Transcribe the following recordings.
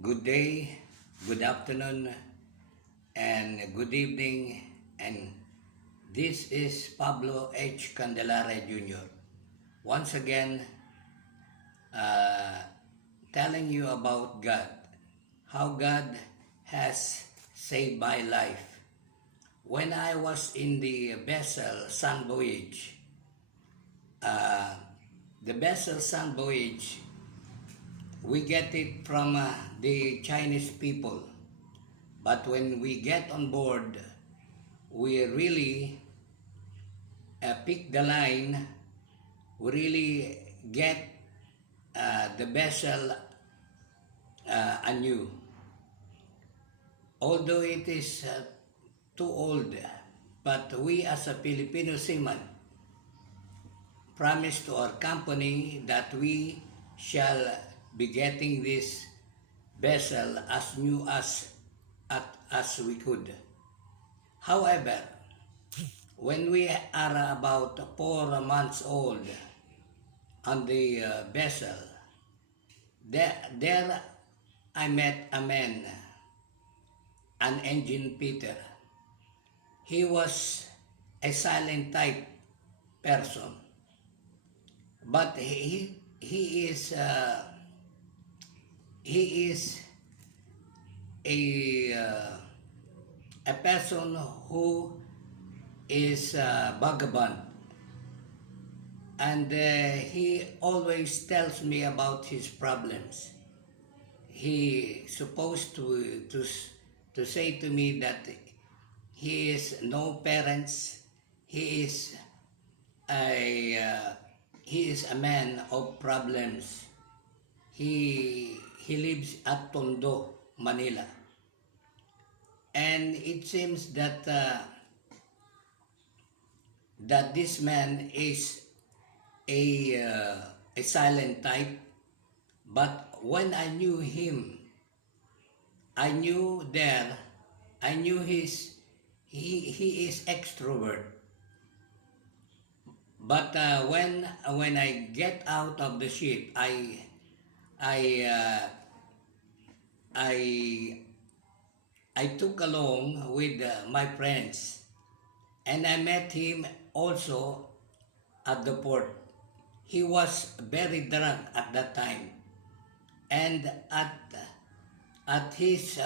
Good day, good afternoon, and good evening. And this is Pablo H. Candelara Jr. Once again, uh, telling you about God, how God has saved my life. When I was in the vessel Sun Voyage, uh, the vessel Sun Voyage, we get it from the Chinese people. But when we get on board, we really pick the line, we really get the vessel anew. Although it is too old, but we as a Filipino seaman promise to our company that we shall be getting this vessel as new as we could. However, when we are about 4 months old on the vessel, there I met a man, an engine Peter. He was a silent type person, but he is a person who is vagabond, and he always tells me about his problems. He supposed to say to me that he is no parents. He is a man of problems. He lives at Tondo, Manila, and it seems that that this man is a silent type. But when I knew him, I knew he is extrovert. But when I get out of the ship, I uh, I I took along with my friends, and I met him also at the port. He was very drunk at that time, and at his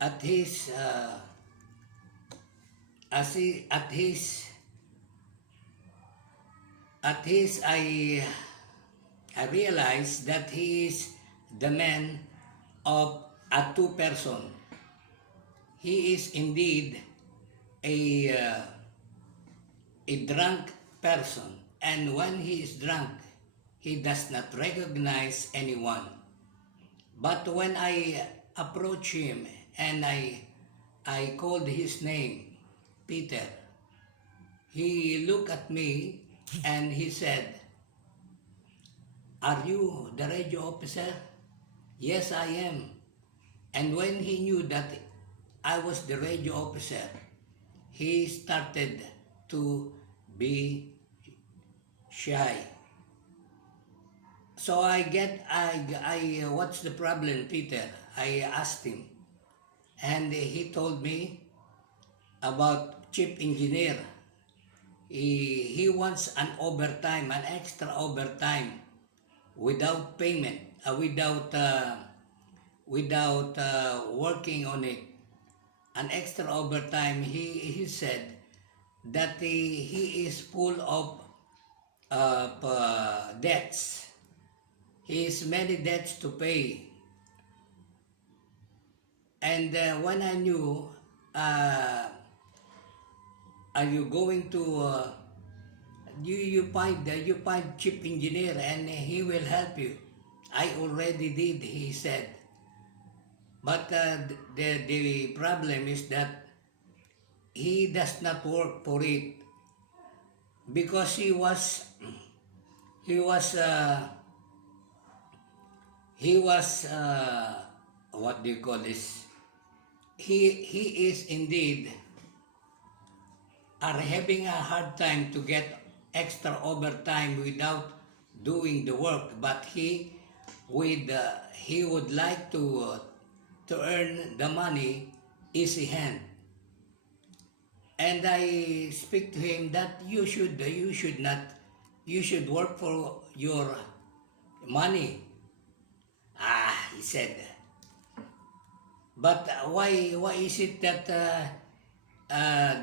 at his as he, at his I realized that he is the man of a two person. He is indeed a uh, a drunk person, and when he is drunk, he does not recognize anyone. But when I approach him and I called his name, Peter, he looked at me and he said, "Are you the radio officer?" "Yes, I am." And when he knew that I was the radio officer, he started to be shy. So what's the problem, Peter? I asked him, and he told me about chief engineer. He wants an overtime, an extra overtime, without payment, without working on it. An extra overtime. He said that he is full of debts. He has many debts to pay. And when I knew, are you going to you find chief engineer and he will help you? I already did, he said. But the problem is that he does not work for it, because he was what do you call this? He is indeed are having a hard time to get extra overtime without doing the work, but he he would like to earn the money easy hand. And I speak to him that you should work for your money. He said, but why is it that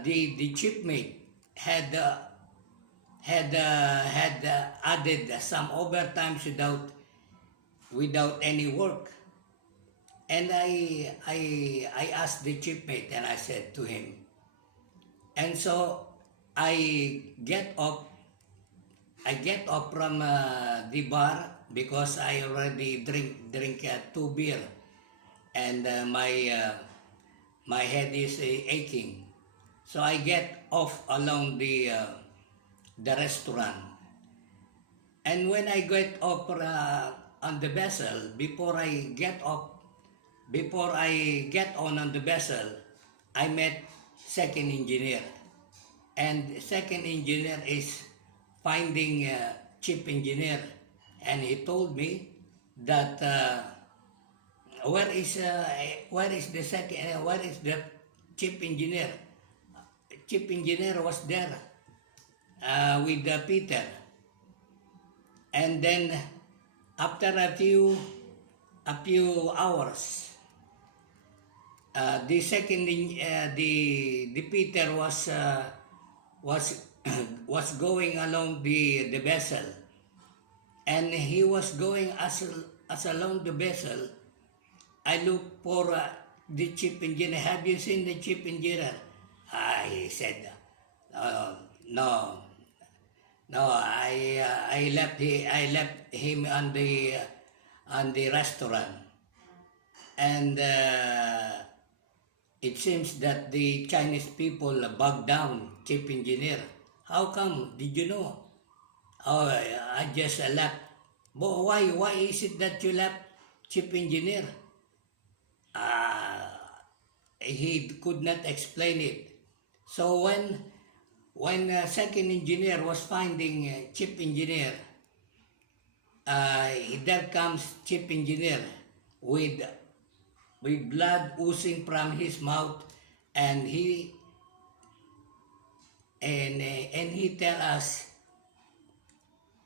the shipmate had added some overtime without any work? And I asked the shipmate, and I said to him, and so I get up from the bar because I already drink 2 beer, and my head is aching. So I get off along the restaurant, and when I get up on the vessel, before I get on the vessel, I met second engineer, and second engineer is finding chief engineer, and he told me that where is the chief engineer? Chief engineer was there with Peter, and then after a few hours, the Peter was going along the vessel, and he was going as along the vessel. I look for the chief engineer. Have you seen the chief engineer? He said, no. I left him on the restaurant, and it seems that the Chinese people bugged down chief engineer. How come? Did you know? Oh, I just left. But why is it that you left chief engineer? He could not explain it. So when second engineer was finding chief engineer, there comes chief engineer with blood oozing from his mouth, and he tell us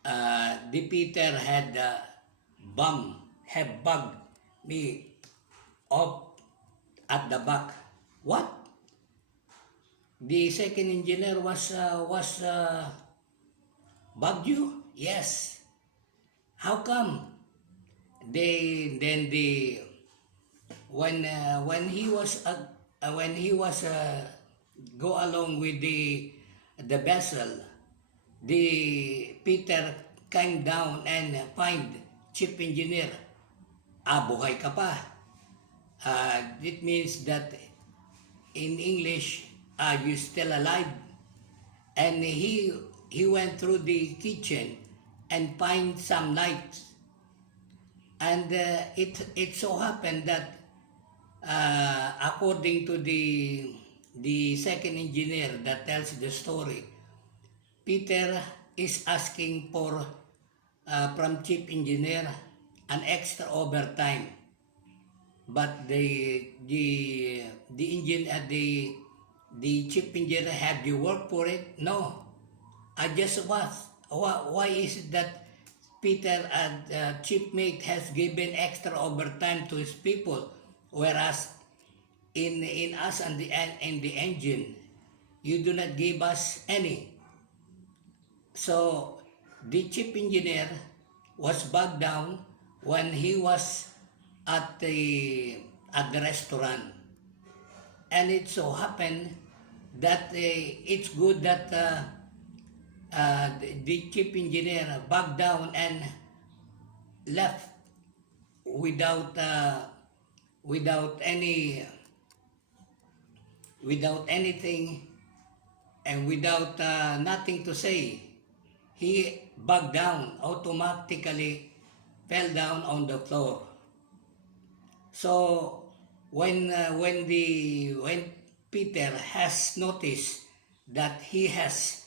the Peter had bugged me up at the back. What? The second engineer was bugged you? Yes. How come? When he was go along with the vessel, the Peter came down and find chief engineer. Buhay ka pa. It means that in English, you still alive. And he went through the kitchen and find some lights. And it so happened that according to the second engineer that tells the story, Peter is asking for from chief engineer an extra overtime, but the chief engineer, have you worked for it? No, I just was. Why is it that Peter chief mate has given extra overtime to his people, whereas in us and the engine, you do not give us any? So the chief engineer was bogged down when he was at the restaurant, and it so happened that it's good that the chief engineer bogged down and left without anything and without nothing to say. He bogged down, automatically fell down on the floor. So when Peter has noticed that he has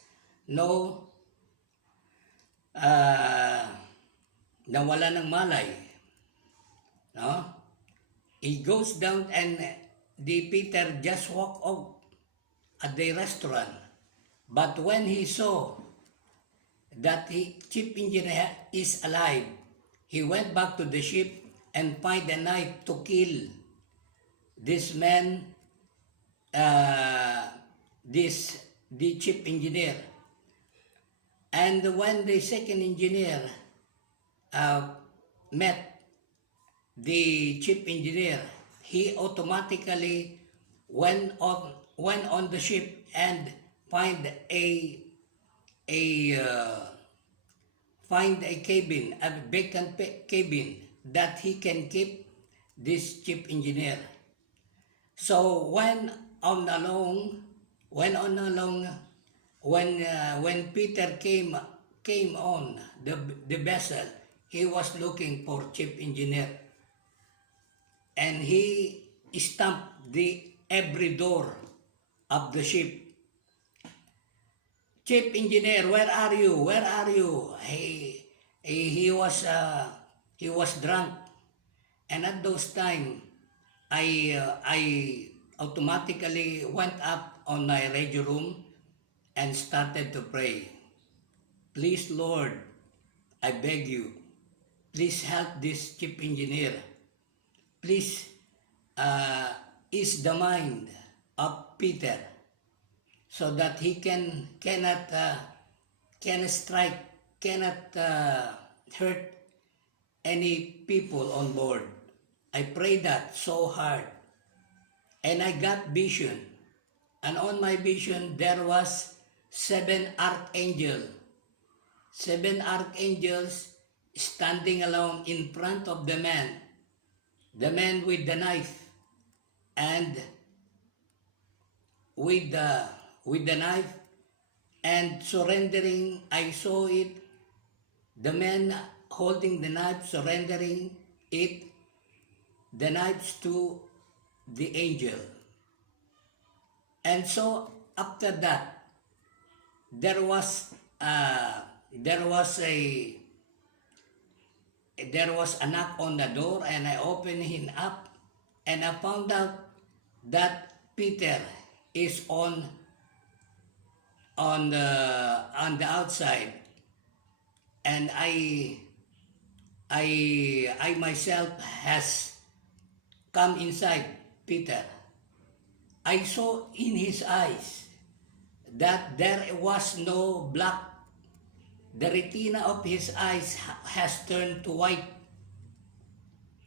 nawala ng malay, No? He goes down and the Peter just walk out at the restaurant. But when he saw that the chief engineer is alive, he went back to the ship and find a knife to kill this man, the chief engineer. And when the second engineer met the chief engineer, he automatically went on the ship and find a find a cabin, a vacant cabin that he can keep this chief engineer. So when when Peter came on the vessel, he was looking for chief engineer, and he stamped the every door of the ship. Chief engineer, where are you? Where are you? He was drunk, and at those time, I automatically went up on my radio room and started to pray. Please, Lord, I beg you, please help this chief engineer. Please ease the mind of Peter, so that he cannot strike, cannot hurt any people on board. I prayed that so hard, and I got vision. And on my vision, there was 7 archangels standing alone in front of the man with the knife, and with the knife and surrendering. I saw it, the man holding the knife, surrendering the knives to the angel. And so after that, there was a knock on the door, and I opened him up, and I found out that Peter is on the outside, and I myself has come inside Peter. I saw in his eyes that there was no black. The retina of his eyes has turned to white,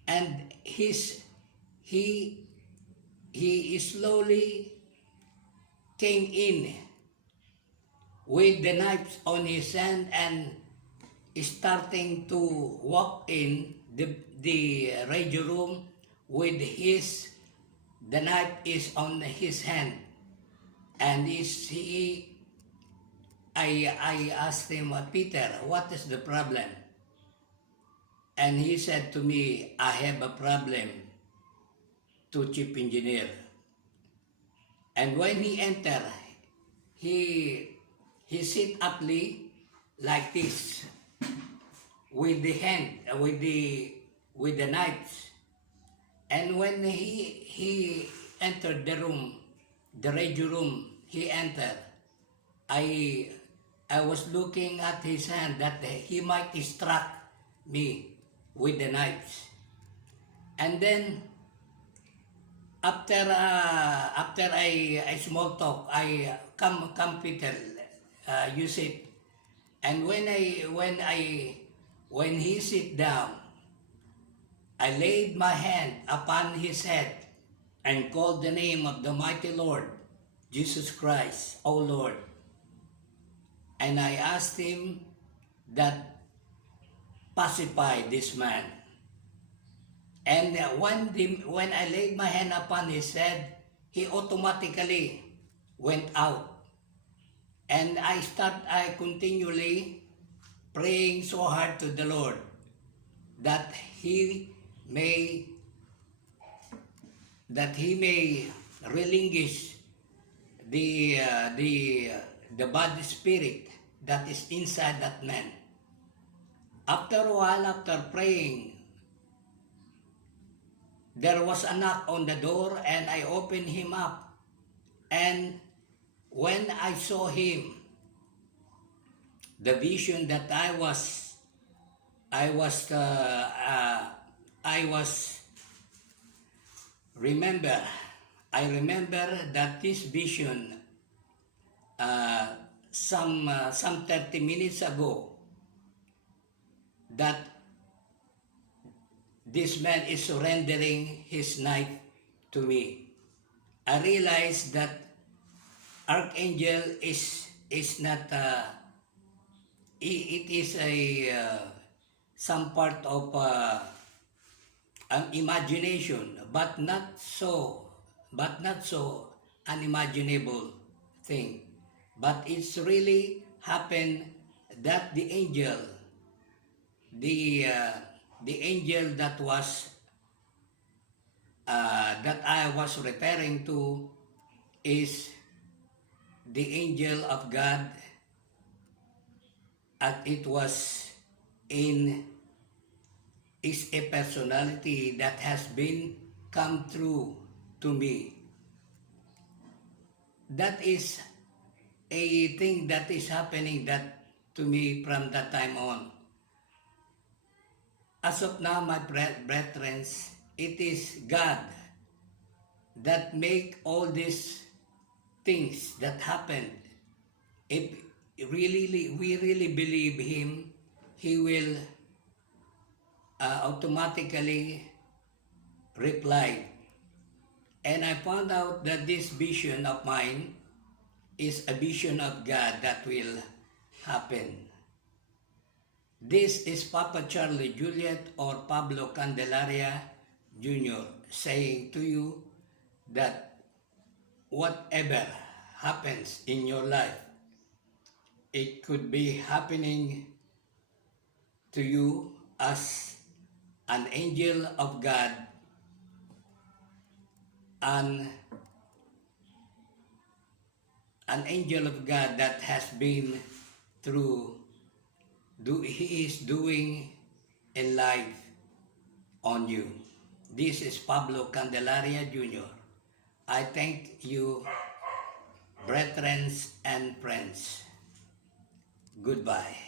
and he slowly came in with the knives on his hand and starting to walk in the radio room with the knife is on his hand. And I asked him, Peter, what is the problem? And he said to me, I have a problem to chief engineer. And when he entered, he sit uply like this, with the hand, with the knives. And when he entered the room, the radio room, he entered, I was looking at his hand that he might strike me with the knives. And then after I small talk, I come Peter, you sit. And when he sit down, I laid my hand upon his head and called the name of the mighty Lord Jesus Christ, O Lord. And I asked him that pacify this man. And when I laid my hand upon his head, he automatically went out. And I continually praying so hard to the Lord that he may relinquish the body spirit that is inside that man. After a while, after praying there was a knock on the door and I opened him up. And when I saw him, the vision that I remember, I remember that this vision some 30 minutes ago, that this man is surrendering his life to me. I realized that Archangel is not it is a some part of an imagination, but not so unimaginable thing. But it's really happened that the angel that was that I was referring to is the angel of God, and it was is a personality that has been come through to me. That is a thing that is happening that to me from that time on. As of now, my brethren, it is God that make all these things that happened. If we really believe Him, He will automatically reply. And I found out that this vision of mine is a vision of God that will happen. This is Papa Charlie Juliet or Pablo Candelaria Jr. saying to you that whatever happens in your life, it could be happening to you as an angel of God, an angel of God that has been through, he is doing in life on you. This is Pablo Candelaria Jr. I thank you, brethren and friends. Goodbye.